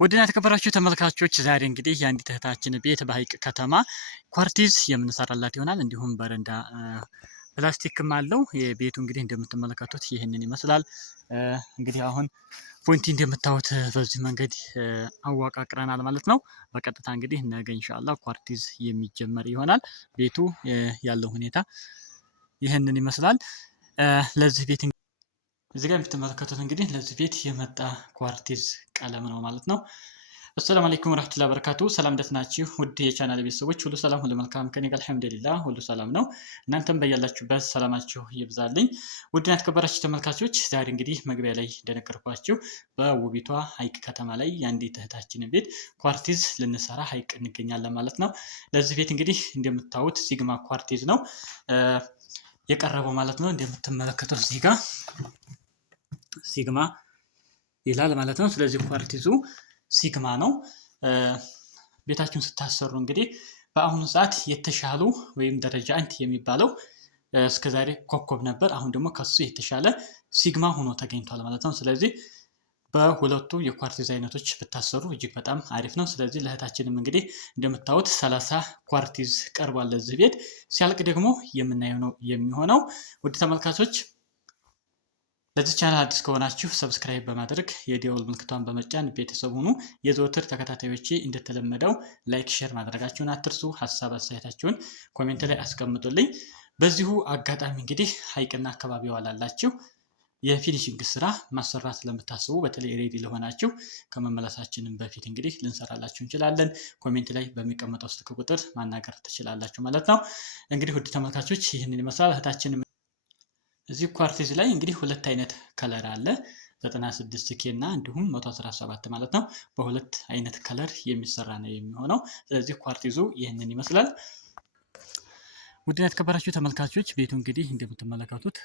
ውድና የተከበራችሁ ተመልካቾች ዛሬ እንግዲህ የአንዲት እህታችን ቤት በሀይቅ ከተማ ኳርቲዝ የምንሰራላት ይሆናል። እንዲሁም በረንዳ ፕላስቲክም አለው። የቤቱ እንግዲህ እንደምትመለከቱት ይህንን ይመስላል። እንግዲህ አሁን ፖንቲ እንደምታዩት በዚህ መንገድ አዋቃቅረናል ማለት ነው። በቀጥታ እንግዲህ ነገ ኢንሻአላህ ኳርቲዝ የሚጀመር ይሆናል። ቤቱ ያለው ሁኔታ ይህንን ይመስላል። ለዚህ ቤት እዚህ ጋር የምትመለከቱት እንግዲህ ለዚህ ቤት የመጣ ኳርቲዝ ቀለም ነው ማለት ነው። አሰላሙ አለይኩም ወራህመቱላሂ ወበረካቱ። ሰላም ደህና ናችሁ? ውድ የቻናል ቤተሰቦች ሁሉ ሰላም ሁሉ መልካም ከኔ ጋር አልሐምዱሊላህ ሁሉ ሰላም ነው። እናንተም በያላችሁበት ሰላማችሁ ይብዛልኝ። ውድና የተከበራችሁ ተመልካቾች ዛሬ እንግዲህ መግቢያ ላይ እንደነገርኳችሁ በውቢቷ ሀይቅ ከተማ ላይ የአንዲት እህታችንን ቤት ኳርቲዝ ልንሰራ ሀይቅ እንገኛለን ማለት ነው። ለዚህ ቤት እንግዲህ እንደምታዩት ሲግማ ኳርቲዝ ነው የቀረበው ማለት ነው። እንደምትመለከቱት እዚህ ጋር ሲግማ ይላል ማለት ነው። ስለዚህ ኳርቲዙ ሲግማ ነው። ቤታችሁን ስታሰሩ እንግዲህ በአሁኑ ሰዓት የተሻሉ ወይም ደረጃ አንድ የሚባለው እስከዛሬ ኮከብ ነበር። አሁን ደግሞ ከሱ የተሻለ ሲግማ ሆኖ ተገኝቷል ማለት ነው። ስለዚህ በሁለቱ የኳርቲዝ አይነቶች ብታሰሩ እጅግ በጣም አሪፍ ነው። ስለዚህ ለእህታችንም እንግዲህ እንደምታዩት 30 ኳርቲዝ ቀርቧል ለዚህ ቤት። ሲያልቅ ደግሞ የምናየው ነው የሚሆነው። ውድ ተመልካቾች ለዚህ ቻናል አዲስ ከሆናችሁ ሰብስክራይብ በማድረግ የደወል ምልክቷን በመጫን ቤተሰብ ሁኑ። የዘወትር ተከታታዮቼ እንደተለመደው ላይክ፣ ሼር ማድረጋችሁን አትርሱ። ሀሳብ አስተያየታችሁን ኮሜንት ላይ አስቀምጡልኝ። በዚሁ አጋጣሚ እንግዲህ ሀይቅና አካባቢዋ ላላችሁ የፊኒሽንግ ስራ ማሰራት ለምታስቡ በተለይ ሬዲ ለሆናችሁ ከመመለሳችንም በፊት እንግዲህ ልንሰራላችሁ እንችላለን። ኮሜንት ላይ በሚቀመጠው ስልክ ቁጥር ማናገር ትችላላችሁ ማለት ነው። እንግዲህ ውድ ተመልካቾች ይህንን ይመስላል። እህታችን እዚህ ኳርቲዝ ላይ እንግዲህ ሁለት አይነት ከለር አለ 96 ኬ እና እንዲሁም 117 ማለት ነው። በሁለት አይነት ከለር የሚሰራ ነው የሚሆነው። ስለዚህ ኳርቲዙ ይህንን ይመስላል። ውድና የተከበራችሁ ተመልካቾች ቤቱ እንግዲህ እንደምትመለከቱት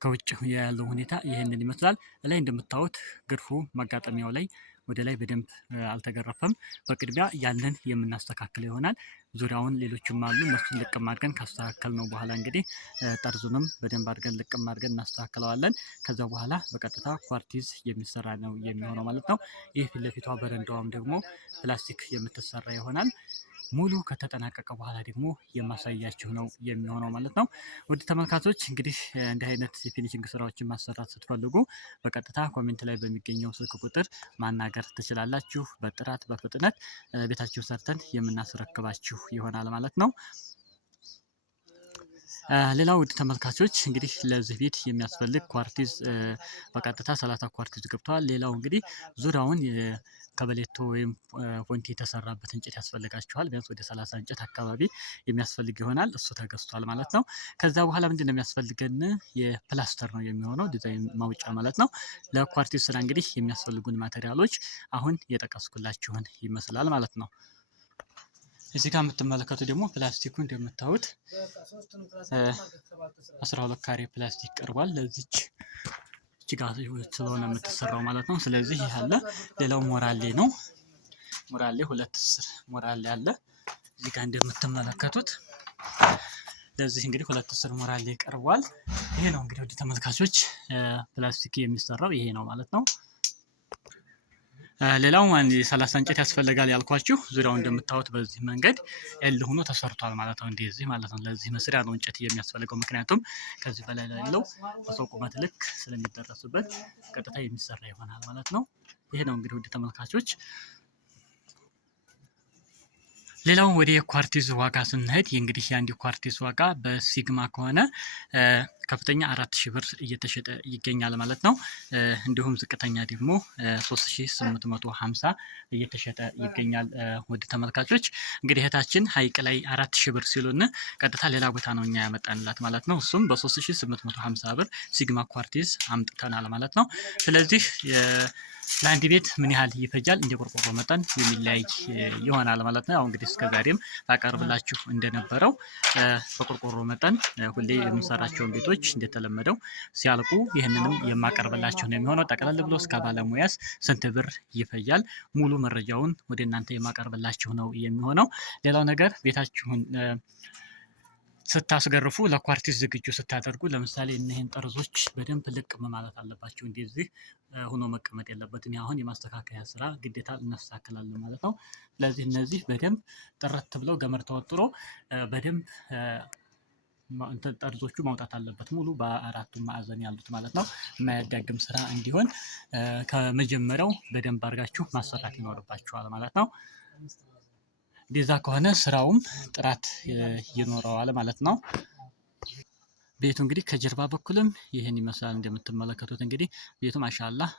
ከውጭ ያለው ሁኔታ ይህንን ይመስላል። ላይ እንደምታዩት ግርፉ መጋጠሚያው ላይ ወደ ላይ በደንብ አልተገረፈም። በቅድሚያ ያንን የምናስተካክለው ይሆናል። ዙሪያውን ሌሎችም አሉ። እነሱን ልቅም አድርገን ካስተካከል ነው በኋላ እንግዲህ ጠርዙንም በደንብ አድርገን ልቅም አድርገን እናስተካክለዋለን። ከዛ በኋላ በቀጥታ ኳርቲዝ የሚሰራ ነው የሚሆነው ማለት ነው። ይህ ፊት ለፊቷ በረንዳዋም ደግሞ ፕላስቲክ የምትሰራ ይሆናል። ሙሉ ከተጠናቀቀ በኋላ ደግሞ የማሳያችሁ ነው የሚሆነው ማለት ነው። ውድ ተመልካቾች እንግዲህ እንዲህ አይነት የፊኒሽንግ ስራዎችን ማሰራት ስትፈልጉ በቀጥታ ኮሜንት ላይ በሚገኘው ስልክ ቁጥር ማናገር ትችላላችሁ። በጥራት በፍጥነት ቤታችሁ ሰርተን የምናስረክባችሁ ይሆናል ማለት ነው። ሌላው ውድ ተመልካቾች እንግዲህ ለዚህ ቤት የሚያስፈልግ ኳርቲዝ በቀጥታ 30 ኳርቲዝ ገብቷል። ሌላው እንግዲህ ዙሪያውን ከበሌቶ ወይም ፖንቲ የተሰራበት እንጨት ያስፈልጋችኋል። ቢያንስ ወደ 30 እንጨት አካባቢ የሚያስፈልግ ይሆናል። እሱ ተገዝቷል ማለት ነው። ከዛ በኋላ ምንድን ነው የሚያስፈልገን? የፕላስተር ነው የሚሆነው፣ ዲዛይን ማውጫ ማለት ነው። ለኳርቲዝ ስራ እንግዲህ የሚያስፈልጉን ማቴሪያሎች አሁን የጠቀስኩላችሁን ይመስላል ማለት ነው። እዚህ ጋር የምትመለከቱ ደግሞ ፕላስቲኩ እንደምታዩት 12 ካሬ ፕላስቲክ ቀርቧል። ለዚች ጋር ስለሆነ የምትሰራው ማለት ነው። ስለዚህ ይህ አለ። ሌላው ሞራሌ ነው። ሞራሌ 2 ስር ሞራሌ አለ እዚህ ጋር እንደምትመለከቱት። ለዚህ እንግዲህ 2 ስር ሞራሌ ቀርቧል። ይሄ ነው እንግዲህ ወደ ተመልካቾች ፕላስቲክ የሚሰራው ይሄ ነው ማለት ነው። ሌላው 30 እንጨት ያስፈልጋል ያልኳችሁ ዙሪያው እንደምታዩት በዚህ መንገድ ኤል ሆኖ ተሰርቷል ማለት ነው። እንደዚህ ማለት ነው። ለዚህ መስሪያ ነው እንጨት የሚያስፈልገው። ምክንያቱም ከዚህ በላይ ያለው በሰው ቁመት ልክ ስለሚደረስበት ቀጥታ የሚሰራ ይሆናል ማለት ነው። ይሄ ነው እንግዲህ ውድ ተመልካቾች። ሌላው ወደ ኳርቲዝ ዋጋ ስንሄድ እንግዲህ የአንድ ኳርቲዝ ዋጋ በሲግማ ከሆነ ከፍተኛ 4000 ብር እየተሸጠ ይገኛል ማለት ነው። እንዲሁም ዝቅተኛ ደግሞ 3850 እየተሸጠ ይገኛል። ወደ ተመልካቾች እንግዲህ እህታችን ሀይቅ ላይ 4000 ብር ሲሉን ቀጥታ ሌላ ቦታ ነው እኛ ያመጣንላት ማለት ነው። እሱም በ3850 ብር ሲግማ ኳርቲዝ አምጥተናል ማለት ነው። ስለዚህ ለአንድ ቤት ምን ያህል ይፈጃል እንደ ቆርቆሮ መጠን የሚለያይ ይሆናል ማለት ነው። እንግዲህ እስከዛሬም አቀርብላችሁ እንደነበረው በቆርቆሮ መጠን ሁሌ የምንሰራቸውን ቤቶች እንደተለመደው ሲያልቁ ይህንንም የማቀርብላችሁ ነው የሚሆነው። ጠቅለል ብሎ እስከ ባለሙያስ ስንት ብር ይፈጃል ሙሉ መረጃውን ወደ እናንተ የማቀርብላችሁ ነው የሚሆነው። ሌላው ነገር ቤታችሁን ስታስገርፉ ለኳርቲዝ ዝግጁ ስታደርጉ ለምሳሌ እነዚህን ጠርዞች በደንብ ልቅም ማለት አለባቸው። እንደዚህ ሆኖ መቀመጥ የለበትም። አሁን የማስተካከያ ስራ ግዴታ እናስተካክላለን ማለት ነው። ስለዚህ እነዚህ በደንብ ጥረት ብለው ገመድ ተወጥሮ በደንብ ጠርዞቹ ማውጣት አለበት፣ ሙሉ በአራቱም ማዕዘን ያሉት ማለት ነው። የማያዳግም ስራ እንዲሆን ከመጀመሪያው በደንብ አድርጋችሁ ማሰራት ይኖርባችኋል ማለት ነው። እንደዛ ከሆነ ስራውም ጥራት ይኖረዋል ማለት ነው። ቤቱ እንግዲህ ከጀርባ በኩልም ይህን ይመስላል። እንደምትመለከቱት እንግዲህ ቤቱ ማሻአላህ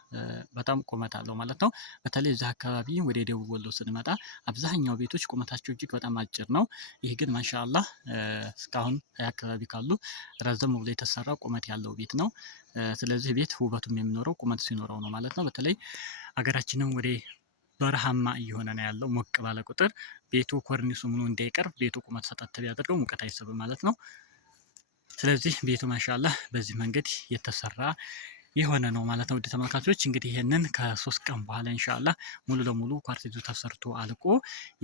በጣም ቁመት አለው ማለት ነው። በተለይ እዚህ አካባቢ ወደ ደቡብ ወሎ ስንመጣ አብዛኛው ቤቶች ቁመታቸው እጅግ በጣም አጭር ነው። ይህ ግን ማሻአላህ እስካሁን አካባቢ ካሉ ረዘም ብሎ የተሰራ ቁመት ያለው ቤት ነው። ስለዚህ ቤት ውበቱም የሚኖረው ቁመት ሲኖረው ነው ማለት ነው። በተለይ ሀገራችንም ወደ በረሃማ እየሆነ ነው ያለው። ሞቅ ባለ ቁጥር ቤቱ ኮርኒሱ ምኑ እንዳይቀር ቤቱ ቁመት ሰጠት ቢያደርገው ሙቀት አይስብም ማለት ነው። ስለዚህ ቤቱ ማሻአላህ በዚህ መንገድ የተሰራ የሆነ ነው ማለት ነው። ውድ ተመልካቾች እንግዲህ ይህንን ከ3 ቀን በኋላ ኢንሻአላህ ሙሉ ለሙሉ ኳርቲዙ ተሰርቶ አልቆ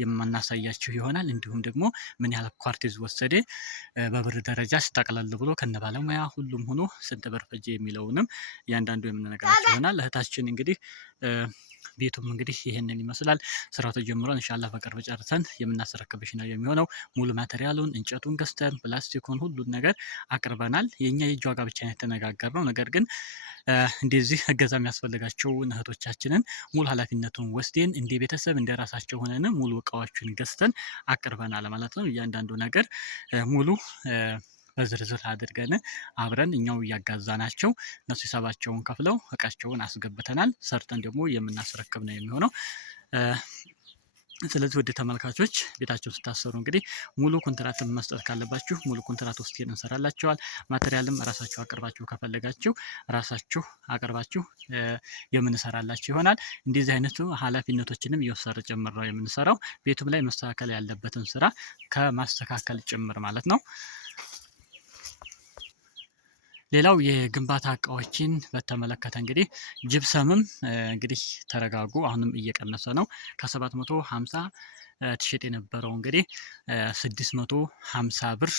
የምናሳያችሁ ይሆናል። እንዲሁም ደግሞ ምን ያህል ኳርቲዝ ወሰደ በብር ደረጃ ሲጠቅለል ብሎ ከነ ባለሙያ ሁሉም ሆኖ ስንት ብር ፈጀ የሚለውንም እያንዳንዱ የምንነግራችሁ ይሆናል። እህታችን እንግዲህ ቤቱም እንግዲህ ይህንን ይመስላል። ስራው ተጀምሯል። ኢንሻአላህ በቅርብ ጨርሰን የምናስረክብሽ ነው የሚሆነው። ሙሉ ማቴሪያሉን እንጨቱን ገዝተን ፕላስቲኩን ሁሉን ነገር አቅርበናል። የኛ የእጅ ዋጋ ብቻ ነው የተነጋገርነው። ነገር ግን እንደዚህ እገዛ የሚያስፈልጋቸው እህቶቻችንን ሙሉ ኃላፊነቱን ወስደን እንደ ቤተሰብ እንደ ራሳቸው ሆነን ሙሉ እቃዎችን ገዝተን አቅርበናል ማለት ነው። እያንዳንዱ ነገር ሙሉ በዝርዝር አድርገን አብረን እኛው እያጋዛናቸው እነሱ ሂሳባቸውን ከፍለው እቃቸውን አስገብተናል። ሰርተን ደግሞ የምናስረክብ ነው የሚሆነው። ስለዚህ ወደ ተመልካቾች ቤታቸውን ስታሰሩ እንግዲህ ሙሉ ኮንትራት መስጠት ካለባችሁ ሙሉ ኮንትራት ውስጥ እንሰራላችኋል። ማቴሪያልም ራሳችሁ አቅርባችሁ ከፈለጋችሁ ራሳችሁ አቅርባችሁ የምንሰራላችሁ ይሆናል። እንደዚህ አይነቱ ኃላፊነቶችንም እየወሰደ ጭምር ነው የምንሰራው። ቤቱም ላይ መስተካከል ያለበትን ስራ ከማስተካከል ጭምር ማለት ነው። ሌላው የግንባታ እቃዎችን በተመለከተ እንግዲህ ጅብሰምም እንግዲህ ተረጋጉ፣ አሁንም እየቀነሰ ነው። ከ750 ትሸጥ የነበረው እንግዲህ 650 ብር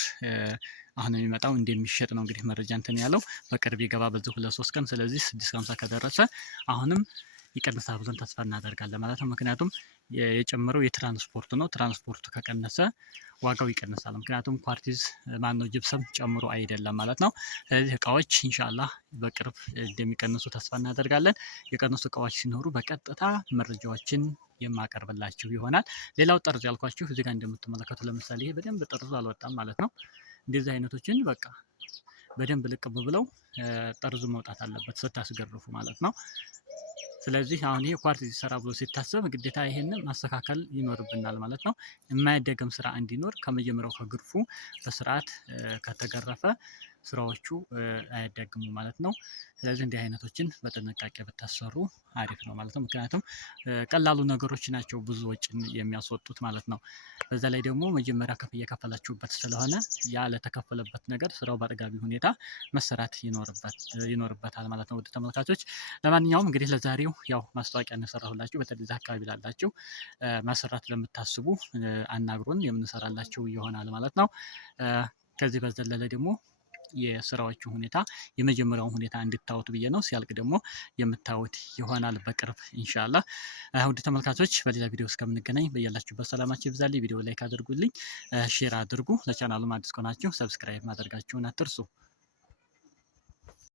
አሁን የሚመጣው እንደሚሸጥ ነው እንግዲህ መረጃ እንትን ያለው በቅርብ ይገባ በዚህ 2-3 ቀን። ስለዚህ 650 ከደረሰ አሁንም ይቀንሳል ብለን ተስፋ እናደርጋለን ማለት ነው። ምክንያቱም የጨመረው የትራንስፖርት ነው። ትራንስፖርቱ ከቀነሰ ዋጋው ይቀንሳል። ምክንያቱም ኳርቲዝ ማነው ጅብሰም ጨምሮ አይደለም ማለት ነው። ስለዚህ እቃዎች ኢንሻአላህ በቅርብ እንደሚቀንሱ ተስፋ እናደርጋለን። የቀነሱ እቃዎች ሲኖሩ በቀጥታ መረጃዎችን የማቀርብላችሁ ይሆናል። ሌላው ጠርዝ ያልኳችሁ እዚህ ጋር እንደምትመለከቱ ለምሳሌ ይሄ በደንብ ጠርዙ አልወጣም ማለት ነው። እንደዚህ አይነቶችን በቃ በደንብ ልቅብ ብለው ጠርዙ መውጣት አለበት ስታስገርፉ ማለት ነው። ስለዚህ አሁን ይሄ ኳርቲዝ ይሰራ ብሎ ሲታሰብ ግዴታ ይሄንን ማስተካከል ይኖርብናል ማለት ነው። የማያደገም ስራ እንዲኖር ከመጀመሪያው ከግርፉ በስርዓት ከተገረፈ ስራዎቹ አያዳግሙ ማለት ነው። ስለዚህ እንዲህ አይነቶችን በጥንቃቄ ብታሰሩ አሪፍ ነው ማለት ነው። ምክንያቱም ቀላሉ ነገሮች ናቸው ብዙ ወጪን የሚያስወጡት ማለት ነው። በዛ ላይ ደግሞ መጀመሪያ ክፍያ የከፈላችሁበት ስለሆነ ያ ለተከፈለበት ነገር ስራው በአጥጋቢ ሁኔታ መሰራት ይኖርበታል ማለት ነው። ውድ ተመልካቾች ለማንኛውም እንግዲህ ለዛሬው ያው ማስታወቂያ እንሰራሁላችሁ። በተለይ እዛ አካባቢ ላላችሁ ማሰራት ለምታስቡ አናግሩን፣ የምንሰራላችሁ ይሆናል ማለት ነው። ከዚህ በዘለለ ደግሞ የስራዎቹ ሁኔታ የመጀመሪያውን ሁኔታ እንድታዩት ብዬ ነው። ሲያልቅ ደግሞ የምታዩት ይሆናል በቅርብ ኢንሻአላህ። ውድ ተመልካቾች በሌላ ቪዲዮ እስከምንገናኝ በያላችሁበት ሰላማችሁ ይብዛልኝ። ቪዲዮ ላይክ አድርጉልኝ፣ ሼር አድርጉ። ለቻናሉም አዲስ ከሆናችሁ ሰብስክራይብ ማድረጋችሁን አትርሱ።